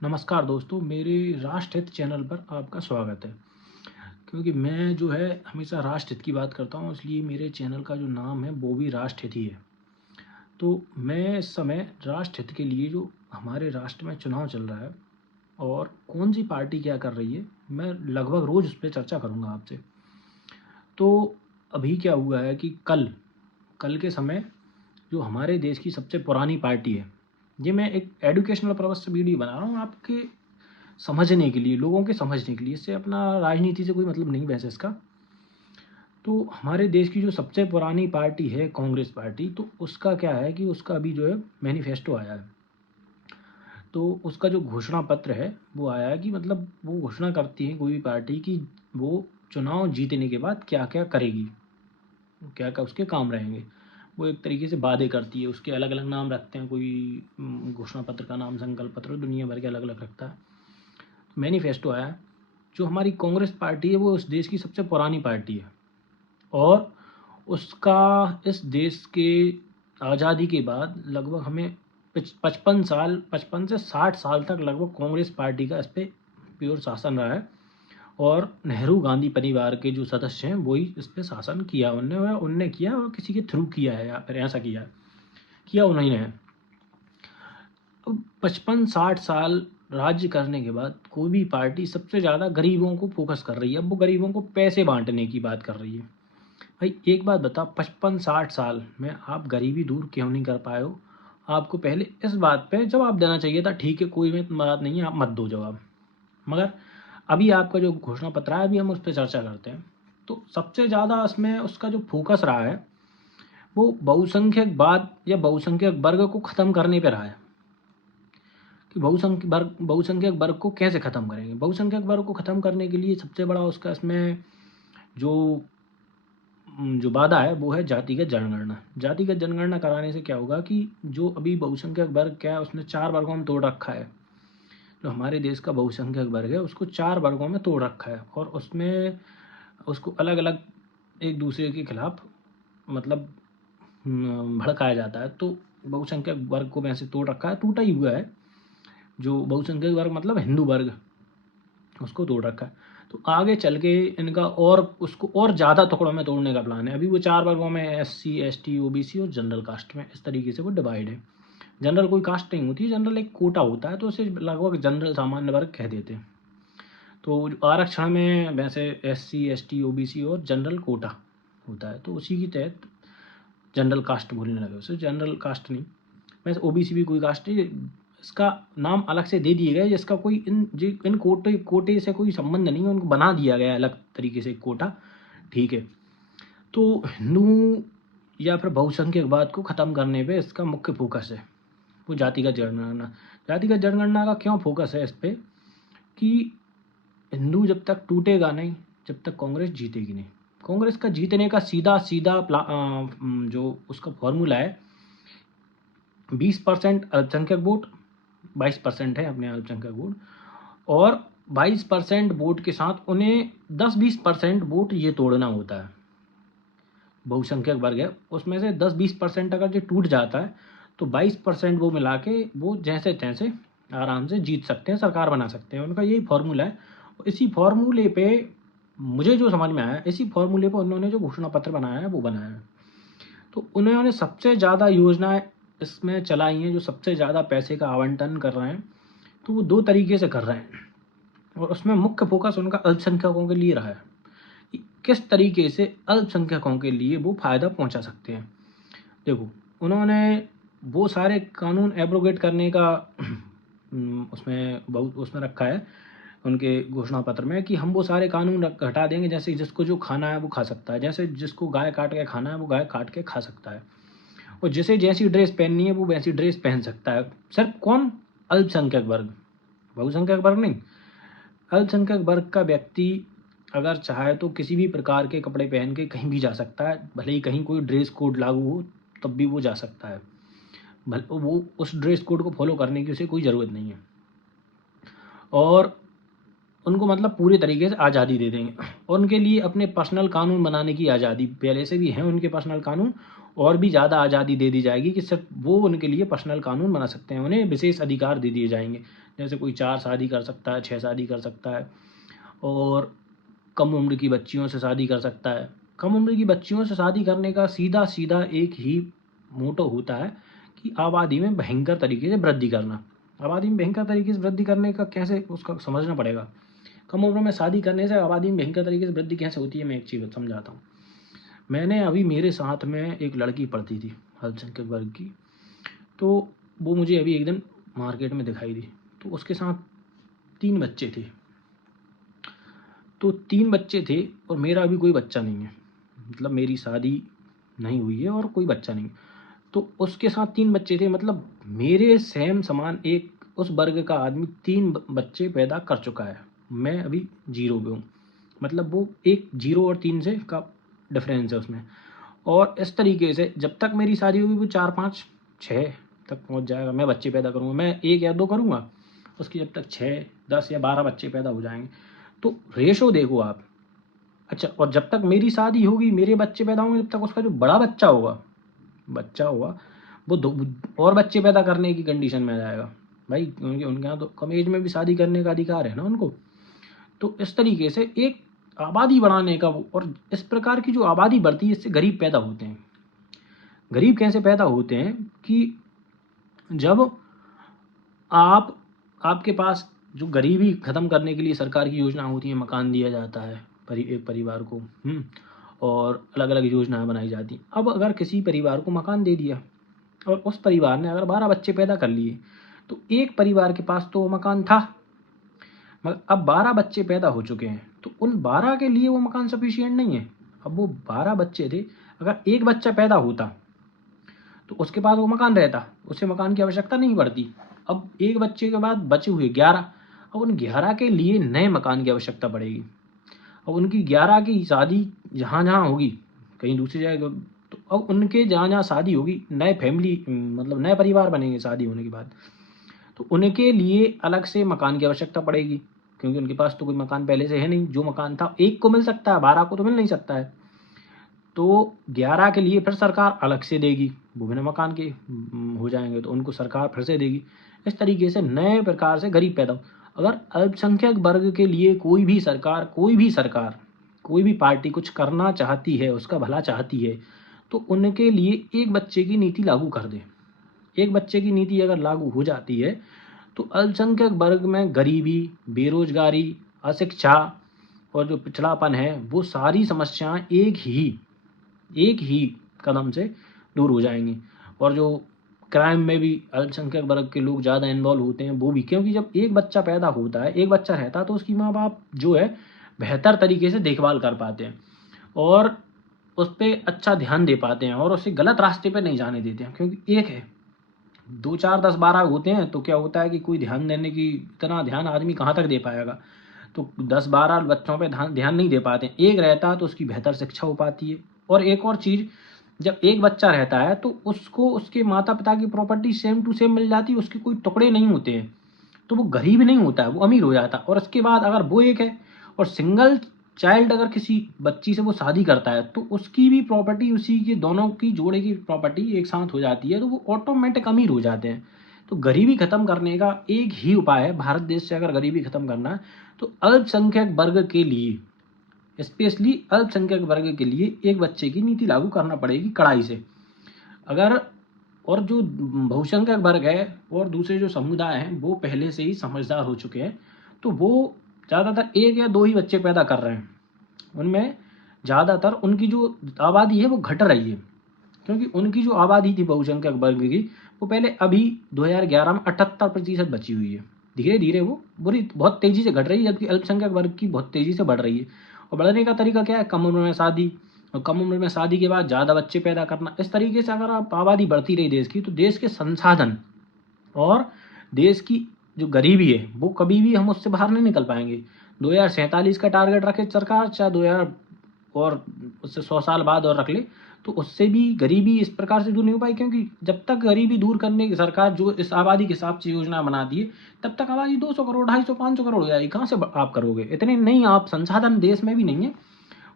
नमस्कार दोस्तों, मेरे राष्ट्रहित चैनल पर आपका स्वागत है। क्योंकि मैं जो है हमेशा राष्ट्रहित की बात करता हूँ, इसलिए मेरे चैनल का जो नाम है वो भी राष्ट्रहित ही है। तो मैं इस समय राष्ट्रहित के लिए जो हमारे राष्ट्र में चुनाव चल रहा है और कौन सी पार्टी क्या कर रही है, मैं लगभग रोज़ उस पर चर्चा करूँगा आपसे। तो अभी क्या हुआ है कि कल कल के समय जो हमारे देश की सबसे पुरानी पार्टी है, ये मैं एक एजुकेशनल पर्पज से वीडियो बना रहा हूँ आपके समझने के लिए, लोगों के समझने के लिए। इससे अपना राजनीति से कोई मतलब नहीं वैसे इसका। तो हमारे देश की जो सबसे पुरानी पार्टी है कांग्रेस पार्टी, तो उसका क्या है कि उसका अभी जो है मैनिफेस्टो आया है। तो उसका जो घोषणा पत्र है वो आया है कि मतलब वो घोषणा करती है कोई भी पार्टी कि वो चुनाव जीतने के बाद क्या क्या करेगी, क्या क्या उसके काम रहेंगे। वो एक तरीके से वादे करती है, उसके अलग अलग नाम रखते हैं। कोई घोषणा पत्र का नाम संकल्प पत्र दुनिया भर के अलग अलग रखता है। मैनिफेस्टो आया। जो हमारी कांग्रेस पार्टी है वो इस देश की सबसे पुरानी पार्टी है और उसका इस देश के आज़ादी के बाद लगभग हमें 55 से 60 साल तक लगभग कांग्रेस पार्टी का इस पर प्योर शासन रहा है। और नेहरू गांधी परिवार के जो सदस्य हैं वही इस पर शासन किया, उनने किया और किसी के थ्रू किया है या फिर ऐसा किया उन्होंने है। अब 55-60 साल राज्य करने के बाद कोई भी पार्टी सबसे ज़्यादा गरीबों को फोकस कर रही है। अब वो गरीबों को पैसे बांटने की बात कर रही है। भाई एक बात बता, 55-60 साल में आप गरीबी दूर क्यों नहीं कर पाए हो? आपको पहले इस बात पे जवाब देना चाहिए था। ठीक है, कोई बात नहीं है, आप मत दो जवाब। मगर अभी आपका जो घोषणा पत्र है, अभी हम उस पर चर्चा करते हैं। तो सबसे ज़्यादा इसमें उसका जो फोकस रहा है वो बहुसंख्यकवाद या बहुसंख्यक वर्ग को ख़त्म करने पर रहा है कि बहुसंख्यक वर्ग को कैसे ख़त्म करेंगे। बहुसंख्यक वर्ग को ख़त्म करने के लिए सबसे बड़ा उसका इसमें जो जो वादा है वो है जातिगत जनगणना। जातिगत जनगणना कराने से क्या होगा कि जो अभी बहुसंख्यक वर्ग क्या है, उसने 4 वर्गों में तोड़ रखा है। जो हमारे देश का बहुसंख्यक वर्ग है उसको 4 वर्गों में तोड़ रखा है और उसमें उसको अलग अलग एक दूसरे के खिलाफ मतलब भड़काया जाता है। तो बहुसंख्यक वर्ग को वैसे तोड़ रखा है, टूटा ही हुआ है। जो बहुसंख्यक वर्ग मतलब हिंदू वर्ग, उसको तोड़ रखा है। तो आगे चल के इनका और उसको और ज़्यादा टुकड़ों में तोड़ने का प्लान है। अभी वो 4 वर्गों में SC ST OBC और जनरल कास्ट में इस तरीके से वो डिवाइड है। जनरल कोई कास्ट नहीं होती है, जनरल एक कोटा होता है, तो उसे लगभग जनरल सामान्य वर्ग कह देते हैं। तो आरक्षण में वैसे SC ST OBC और जनरल कोटा होता है, तो उसी के तहत जनरल कास्ट बोलने लगे उसे। जनरल कास्ट नहीं, वैसे OBC भी कोई कास्ट नहीं, इसका नाम अलग से दे दिए गए जिसका कोई इन कोटे से कोई संबंध नहीं है, उनको बना दिया गया अलग तरीके से कोटा। ठीक है। तो हिंदू या फिर बहुसंख्यकवाद को ख़त्म करने पे इसका मुख्य फोकस है वो जातिगत जनगणना। जातिगत जनगणना का क्यों फोकस है इस पर कि हिंदू जब तक टूटेगा नहीं, जब तक कांग्रेस जीतेगी नहीं। कांग्रेस का जीतने का सीधा सीधा जो उसका फॉर्मूला है, 20% अल्पसंख्यक वोट, 22% है अपने अल्पसंख्यक वोट, और 22% वोट के साथ उन्हें 10-20% वोट ये तोड़ना होता है। बहुसंख्यक वर्ग है, उसमें से 10-20% अगर जो टूट जाता है तो 22% वो मिला के वो जैसे तैसे आराम से जीत सकते हैं, सरकार बना सकते हैं। उनका यही फार्मूला है। इसी फार्मूले पे मुझे जो समझ में आया, इसी फार्मूले पर उन्होंने जो घोषणा पत्र बनाया है वो बनाया है। तो उन्होंने सबसे ज़्यादा योजनाएं इसमें चलाई हैं, जो सबसे ज़्यादा पैसे का आवंटन कर रहे हैं। तो वो 2 तरीके से कर रहे हैं और उसमें मुख्य फोकस उनका अल्पसंख्यकों के लिए रहा है कि किस तरीके से अल्पसंख्यकों के लिए वो फ़ायदा पहुंचा सकते हैं। देखो, उन्होंने वो सारे कानून एब्रोगेट करने का उसमें बहुत उसमें रखा है उनके घोषणा पत्र में कि हम वो सारे कानून हटा देंगे। जैसे जिसको जो खाना है वो खा सकता है, जैसे जिसको गाय काट के खाना है वो गाय काट के खा सकता है, और जिसे जैसी ड्रेस पहननी है वो वैसी ड्रेस पहन सकता है। सिर्फ कौन? अल्पसंख्यक वर्ग, बहुसंख्यक वर्ग नहीं। अल्पसंख्यक वर्ग का व्यक्ति अगर चाहे तो किसी भी प्रकार के कपड़े पहन के कहीं भी जा सकता है, भले ही कहीं कोई ड्रेस कोड लागू हो तब भी वो जा सकता है। भले वो उस ड्रेस कोड को फॉलो करने की उसे कोई ज़रूरत नहीं है। और उनको मतलब पूरे तरीके से आज़ादी दे देंगे और उनके लिए अपने पर्सनल कानून बनाने की आज़ादी, पहले से भी हैं उनके पर्सनल कानून, और भी ज़्यादा आज़ादी दे दी जाएगी कि सिर्फ वो उनके लिए पर्सनल कानून बना सकते हैं, उन्हें विशेष अधिकार दे दिए जाएंगे। जैसे कोई 4 शादी कर सकता है, 6 शादी कर सकता है, और कम उम्र की बच्चियों से शादी कर सकता है। कम उम्र की बच्चियों से शादी करने का सीधा सीधा एक ही मोटो होता है कि आबादी में भयंकर तरीके से वृद्धि करना। आबादी में भयंकर तरीके से वृद्धि करने का कैसे, उसका समझना पड़ेगा। कम उम्र में शादी करने से आबादी में भयंकर तरीके से वृद्धि कैसे होती है, मैं एक चीज़ समझाता हूँ। मैंने अभी, मेरे साथ में एक लड़की पढ़ती थी अल्पसंख्यक वर्ग की, तो वो मुझे अभी एक दिन मार्केट में दिखाई दी। तो उसके साथ 3 बच्चे थे। तो 3 बच्चे थे और मेरा अभी कोई बच्चा नहीं है, मतलब मेरी शादी नहीं हुई है और कोई बच्चा नहीं। तो उसके साथ 3 बच्चे थे, मतलब मेरे सेम समान एक उस वर्ग का आदमी 3 बच्चे पैदा कर चुका है। मैं अभी 0 पे हूँ, मतलब वो एक 0 और 3 से का डिफरेंस है उसमें। और इस तरीके से जब तक मेरी शादी होगी वो 4, 5, 6 तक पहुँच जाएगा। मैं बच्चे पैदा करूँगा, मैं 1 या 2 करूँगा, उसकी जब तक 6, 10 या 12 बच्चे पैदा हो जाएंगे। तो रेशो देखो आप। अच्छा, और जब तक मेरी शादी होगी, मेरे बच्चे पैदा होंगे, जब तक उसका जो बड़ा बच्चा होगा वो 2 और बच्चे पैदा करने की कंडीशन में आ जाएगा भाई, क्योंकि उनके यहाँ तो कम एज में भी शादी करने का अधिकार है ना उनको। तो इस तरीके से एक आबादी बढ़ाने का वो, और इस प्रकार की जो आबादी बढ़ती है इससे गरीब पैदा होते हैं। गरीब कैसे पैदा होते हैं कि जब आपके पास जो गरीबी ख़त्म करने के लिए सरकार की योजना होती है, मकान दिया जाता है एक परिवार को, और अलग अलग योजनाएं बनाई जाती हैं। अब अगर किसी परिवार को मकान दे दिया और उस परिवार ने अगर 12 बच्चे पैदा कर लिए, तो एक परिवार के पास तो वो मकान था, मगर अब 12 बच्चे पैदा हो चुके हैं, तो उन 12 के लिए वो मकान सफिशिएंट नहीं है। अब वो 12 बच्चे थे, अगर एक बच्चा पैदा होता तो उसके पास वो मकान रहता, उसे मकान की आवश्यकता नहीं पड़ती। अब एक बच्चे के बाद बचे हुए 11, अब उन 11 के लिए नए मकान की आवश्यकता पड़ेगी। अब उनकी 11 की शादी जहाँ जहाँ होगी, कहीं दूसरी जगह, तो अब उनके जहाँ जहाँ शादी होगी, नए फैमिली मतलब नए परिवार बनेंगे शादी होने के बाद, तो उनके लिए अलग से मकान की आवश्यकता पड़ेगी, क्योंकि उनके पास तो कोई मकान पहले से है नहीं। जो मकान था एक को मिल सकता है, 12 को तो मिल नहीं सकता है। तो 11 के लिए फिर सरकार अलग से देगी, वो बिना मकान के हो जाएंगे तो उनको सरकार फिर से देगी। इस तरीके से नए प्रकार से गरीब पैदा हो। अगर अल्पसंख्यक वर्ग के लिए कोई भी सरकार कोई भी पार्टी कुछ करना चाहती है, उसका भला चाहती है, तो उनके लिए एक बच्चे की नीति लागू कर दे। एक बच्चे की नीति अगर लागू हो जाती है तो अल्पसंख्यक वर्ग में गरीबी, बेरोजगारी, अशिक्षा और जो पिछड़ापन है, वो सारी समस्याएं एक ही कदम से दूर हो जाएंगी। और जो क्राइम में भी अल्पसंख्यक वर्ग के लोग ज़्यादा इन्वॉल्व होते हैं, वो भी, क्योंकि जब एक बच्चा पैदा होता है, एक बच्चा रहता है, तो उसकी माँ बाप जो है बेहतर तरीके से देखभाल कर पाते हैं और उस पर अच्छा ध्यान दे पाते हैं और उसे गलत रास्ते पर नहीं जाने देते हैं। क्योंकि एक है, 2, 4, 10, 12 होते हैं तो क्या होता है कि कोई ध्यान देने की, इतना ध्यान आदमी कहाँ तक दे पाएगा, तो 10-12 बच्चों पे ध्यान नहीं दे पाते। एक रहता है तो उसकी बेहतर शिक्षा हो पाती है। और एक और चीज़, जब एक बच्चा रहता है तो उसको उसके माता पिता की प्रॉपर्टी सेम टू सेम मिल जाती है, उसके कोई टुकड़े नहीं होते हैं, तो वो गरीब नहीं होता है, वो अमीर हो जाता है। और उसके बाद अगर वो एक है और सिंगल चाइल्ड अगर किसी बच्ची से वो शादी करता है, तो उसकी भी प्रॉपर्टी, उसी के दोनों की जोड़े की प्रॉपर्टी एक साथ हो जाती है, तो वो ऑटोमेटिक अमीर हो जाते हैं। तो गरीबी खत्म करने का एक ही उपाय है भारत देश से, अगर गरीबी खत्म करना है तो अल्पसंख्यक वर्ग के लिए, स्पेशली अल्पसंख्यक वर्ग के लिए एक बच्चे की नीति लागू करना पड़ेगी कड़ाई से। अगर, और जो बहुसंख्यक वर्ग है और दूसरे जो समुदाय हैं वो पहले से ही समझदार हो चुके हैं, तो वो ज़्यादातर 1 या 2 ही बच्चे पैदा कर रहे हैं। उनमें ज़्यादातर उनकी जो आबादी है वो घट रही है, क्योंकि उनकी जो आबादी थी बहुसंख्यक वर्ग की, वो पहले अभी 2011 में 78% बची हुई है। धीरे धीरे वो बहुत तेज़ी से घट रही है, जबकि अल्पसंख्यक वर्ग की बहुत तेज़ी से बढ़ रही है। और बढ़ने का तरीका क्या है? कम उम्र में शादी, और कम उम्र में शादी के बाद ज़्यादा बच्चे पैदा करना। इस तरीके से अगर आप आबादी बढ़ती रही देश की, तो देश के संसाधन और देश की जो गरीबी है वो कभी भी हम उससे बाहर नहीं निकल पाएंगे। 2047 का टारगेट रखे सरकार, चाहे 2000 और उससे 100 साल बाद और रख ले, तो उससे भी गरीबी इस प्रकार से दूर नहीं हो पाई, क्योंकि जब तक गरीबी दूर करने की सरकार जो इस आबादी के हिसाब से योजना बनाती है, तब तक आबादी 200 करोड़ 250 500 करोड़ हो जाएगी। कहाँ से आप करोगे? इतने नहीं, आप संसाधन देश में भी नहीं है,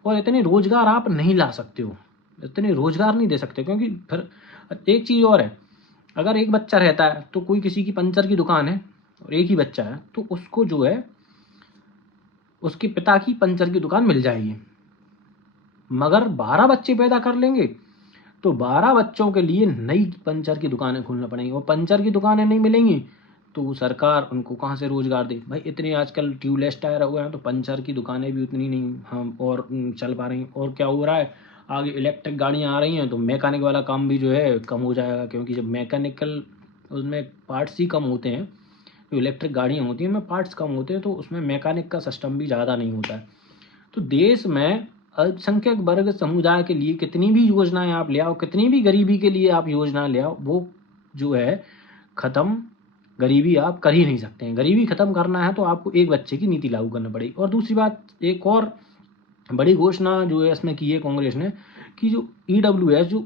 और इतने रोजगार आप नहीं ला सकते हो, इतने रोजगार नहीं दे सकते। क्योंकि फिर एक चीज़ और है, अगर एक बच्चा रहता है तो कोई किसी की पंचर की दुकान है और एक ही बच्चा है, तो उसको जो है उसके पिता की पंचर की दुकान मिल जाएगी। मगर 12 बच्चे पैदा कर लेंगे तो 12 बच्चों के लिए नई पंचर की दुकानें खोलना पड़ेंगी, और पंचर की दुकानें नहीं मिलेंगी तो सरकार उनको कहाँ से रोजगार दे? भाई इतने आजकल ट्यूबलेस टायर हुए हैं, तो पंचर की दुकानें भी उतनी नहीं हम और चल पा रही। और क्या हो रहा है, आगे इलेक्ट्रिक गाड़ियाँ आ रही हैं तो मैकेनिक वाला काम भी जो है कम हो जाएगा, क्योंकि जब मैकेनिकल उसमें पार्ट्स ही कम होते हैं, जो इलेक्ट्रिक गाड़ियाँ होती हैं उनमें पार्ट्स कम होते हैं, तो उसमें मैकेनिक का सिस्टम भी ज़्यादा नहीं होता है। तो देश में अल्पसंख्यक वर्ग समुदाय के लिए कितनी भी योजनाएं आप ले आओ, कितनी भी गरीबी के लिए आप योजना ले आओ, वो जो है ख़त्म गरीबी आप कर ही नहीं सकते हैं। गरीबी ख़त्म करना है तो आपको एक बच्चे की नीति लागू करनी पड़ेगी। और दूसरी बात, एक और बड़ी घोषणा जो है इसमें की है कांग्रेस ने, कि जो EWS जो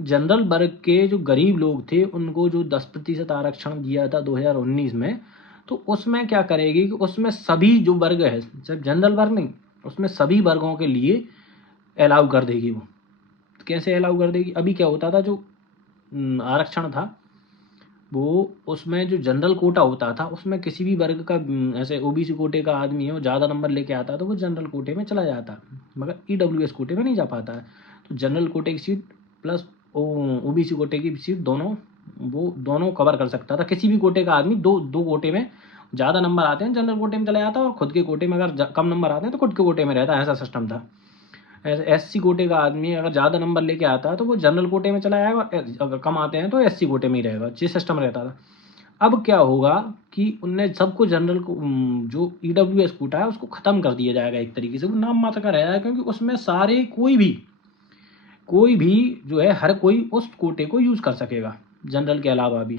जनरल वर्ग के जो गरीब लोग थे उनको जो 10% आरक्षण दिया था 2019 में, तो उसमें क्या करेगी कि उसमें सभी जो वर्ग है, सिर्फ जनरल वर्ग नहीं, उसमें सभी वर्गों के लिए अलाउ कर देगी। वो कैसे अलाउ कर देगी? अभी क्या होता था, जो आरक्षण था वो उसमें जो जनरल कोटा होता था उसमें किसी भी वर्ग का ऐसे OBC कोटे का आदमी हो ज़्यादा नंबर लेके आता तो वो जनरल कोटे में चला जाता, मगर EWS कोटे में नहीं जा पाता है। तो जनरल कोटे की सीट प्लस OBC कोटे की सीट दोनों, वो दोनों कवर कर सकता था। किसी भी कोटे का आदमी दो कोटे में ज़्यादा नंबर आते हैं जनरल कोटे में चला जाता है, और खुद के कोटे में अगर कम नंबर आते हैं तो खुद के कोटे में रहता है, ऐसा सिस्टम था। SC कोटे का आदमी अगर ज़्यादा नंबर लेके आता है तो वो जनरल कोटे में चला जाएगा, अगर कम आते हैं तो SC कोटे में ही रहेगा। ये सिस्टम रहता था। अब क्या होगा कि उनने सबको जनरल को जो EWS कोटा है उसको ख़त्म कर दिया जाएगा एक तरीके से, वो नाम मात्र का रहेगा, क्योंकि उसमें सारे कोई भी जो है हर कोई उस कोटे को यूज़ कर सकेगा जनरल के अलावा भी।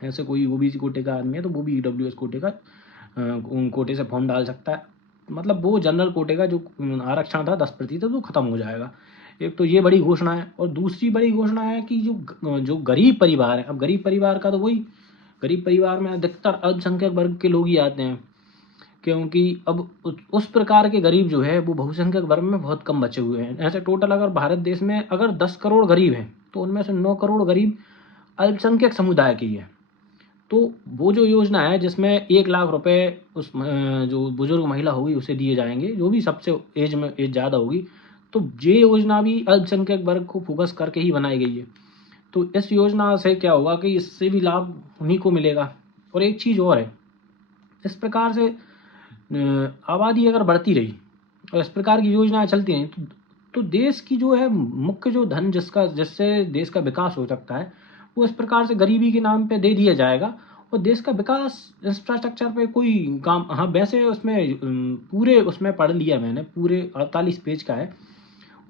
ऐसे कोई OBC कोटे का आदमी है तो वो भी EWS कोटे का कोटे से फॉर्म डाल सकता है। मतलब वो जनरल कोटे का जो आरक्षण था 10% वो खत्म हो जाएगा। एक तो ये बड़ी घोषणा है, और दूसरी बड़ी घोषणा है कि जो गरीब परिवार है, अब गरीब परिवार का तो वही, गरीब परिवार में अधिकतर अल्पसंख्यक वर्ग के लोग ही आते हैं, क्योंकि अब उस प्रकार के गरीब जो है वो बहुसंख्यक वर्ग में बहुत कम बचे हुए हैं। ऐसे टोटल अगर भारत देश में अगर 10 करोड़ गरीब हैं तो उनमें से 9 करोड़ गरीब अल्पसंख्यक समुदाय की है। तो वो जो योजना है जिसमें 1 लाख रुपए उस जो बुजुर्ग महिला होगी उसे दिए जाएंगे, जो भी सबसे एज ज़्यादा होगी, तो ये योजना भी अल्पसंख्यक वर्ग को फोकस करके ही बनाई गई है। तो इस योजना से क्या होगा कि इससे भी लाभ उन्हीं को मिलेगा। और एक चीज़ और है, इस प्रकार से आबादी अगर बढ़ती रही और इस प्रकार की योजनाएं चलती रहीं तो देश की जो है मुख्य जो धन जिससे देश का विकास हो सकता है वो इस प्रकार से गरीबी के नाम पे दे दिया जाएगा, और देश का विकास इंफ्रास्ट्रक्चर पे कोई काम, हाँ वैसे उसमें पूरे उसमें पढ़ लिया मैंने, पूरे 48 पेज का है,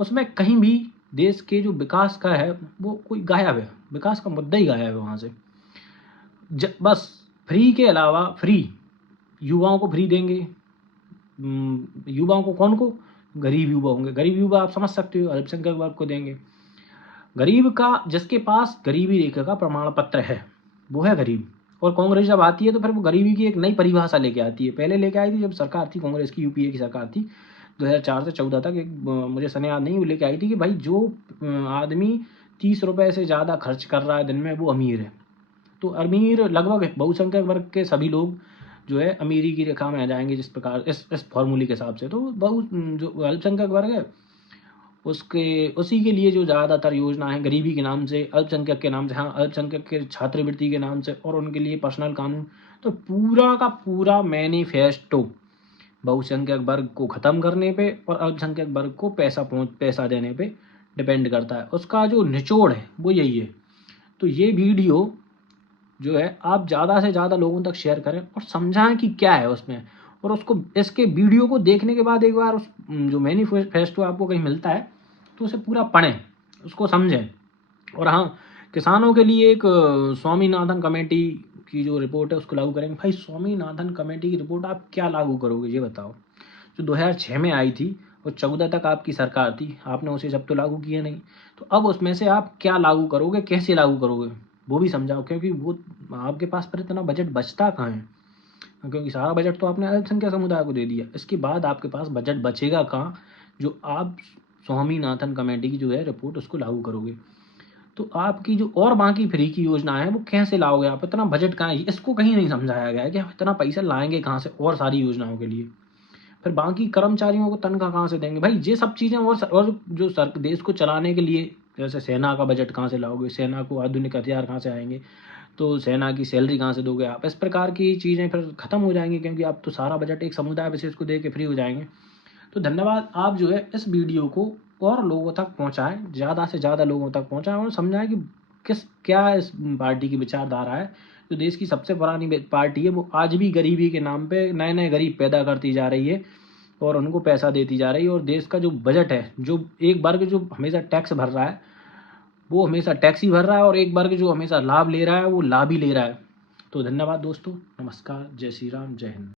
उसमें कहीं भी देश के जो विकास का है वो कोई गायब है, विकास का मुद्दा ही गायब है वहाँ से। बस फ्री के अलावा, फ्री युवाओं को फ्री देंगे, युवाओं को, कौन को? गरीब युवा होंगे। गरीब युवा आप समझ सकते हो, अल्पसंख्यक वर्ग को देंगे। गरीब का जिसके पास गरीबी रेखा का प्रमाण पत्र है वो है गरीब। और कांग्रेस जब आती है तो फिर वो गरीबी की एक नई परिभाषा लेके आती है। पहले लेके आई थी जब सरकार थी कांग्रेस की, UPA की सरकार थी 2004 से 14 तक, एक मुझे समय याद नहीं, वो लेके आई थी कि भाई जो आदमी 30 रुपये से ज़्यादा खर्च कर रहा है दिन में वो अमीर है। तो अमीर लगभग बहुसंख्यक वर्ग के सभी लोग जो है अमीरी की रेखा में आ जाएंगे, जिस प्रकार इस फॉर्मूले के हिसाब से। तो जो अल्पसंख्यक वर्ग है उसी के लिए जो ज़्यादातर योजना है गरीबी के नाम से, अल्पसंख्यक के नाम से, हाँ अल्पसंख्यक के छात्रवृत्ति के नाम से, और उनके लिए पर्सनल कानून, तो पूरा का पूरा मैनिफेस्टो बहुसंख्यक वर्ग को ख़त्म करने पे और अल्पसंख्यक वर्ग को पैसा देने पे डिपेंड करता है। उसका जो निचोड़ है वो यही है। तो ये वीडियो जो है आप ज़्यादा से ज़्यादा लोगों तक शेयर करें और समझाएं कि क्या है उसमें, और उसको इसके वीडियो को देखने के बाद एक बार उस जो मैनिफेस्टो आपको कहीं मिलता है तो उसे पूरा पढ़ें, उसको समझें। और हाँ, किसानों के लिए एक स्वामीनाथन कमेटी की जो रिपोर्ट है उसको लागू करेंगे। भाई स्वामीनाथन कमेटी की रिपोर्ट आप क्या लागू करोगे ये बताओ, जो 2006 में आई थी और 14 तक आपकी सरकार थी, आपने उसे जब तो लागू किया नहीं। तो अब उसमें से आप क्या लागू करोगे, कैसे लागू करोगे, वो भी समझाओ, क्योंकि वो आपके पास पर इतना बजट बचता कहाँ है, क्योंकि सारा बजट तो आपने अल्पसंख्यक समुदाय को दे दिया। इसके बाद आपके पास बजट बचेगा कहाँ, जो आप स्वामीनाथन कमेटी की जो है रिपोर्ट उसको लागू करोगे। तो आपकी जो और बाकी फ्री की योजना है वो कैसे लाओगे आप, इतना बजट कहाँ है, इसको कहीं नहीं समझाया गया है कि आप इतना पैसा लाएंगे कहाँ से और सारी योजनाओं के लिए। फिर बाकी कर्मचारियों को तनख्वाह कहाँ से देंगे भाई, ये सब चीज़ें। और जो देश को चलाने के लिए जैसे सेना का बजट कहाँ से लाओगे, सेना को आधुनिक हथियार कहाँ से आएंगे, तो सेना की सैलरी कहाँ से दोगे आप, इस प्रकार की चीज़ें फिर ख़त्म हो जाएंगी, क्योंकि आप तो सारा बजट एक समुदाय विशेष को दे के फ्री हो जाएंगे। तो धन्यवाद, आप जो है इस वीडियो को और लोगों तक पहुंचाएं, ज़्यादा से ज़्यादा लोगों तक पहुंचाएं और समझाएं कि क्या इस पार्टी की विचारधारा है। जो देश की सबसे पुरानी पार्टी है वो आज भी गरीबी के नाम पे नए नए गरीब पैदा करती जा रही है और उनको पैसा देती जा रही है। और देश का जो बजट है, जो एक वर्ग जो हमेशा टैक्स भर रहा है वो हमेशा टैक्स ही भर रहा है, और एक वर्ग जो हमेशा लाभ ले रहा है वो लाभ ही ले रहा है। तो धन्यवाद दोस्तों, नमस्कार, जय श्री राम, जय हिंद।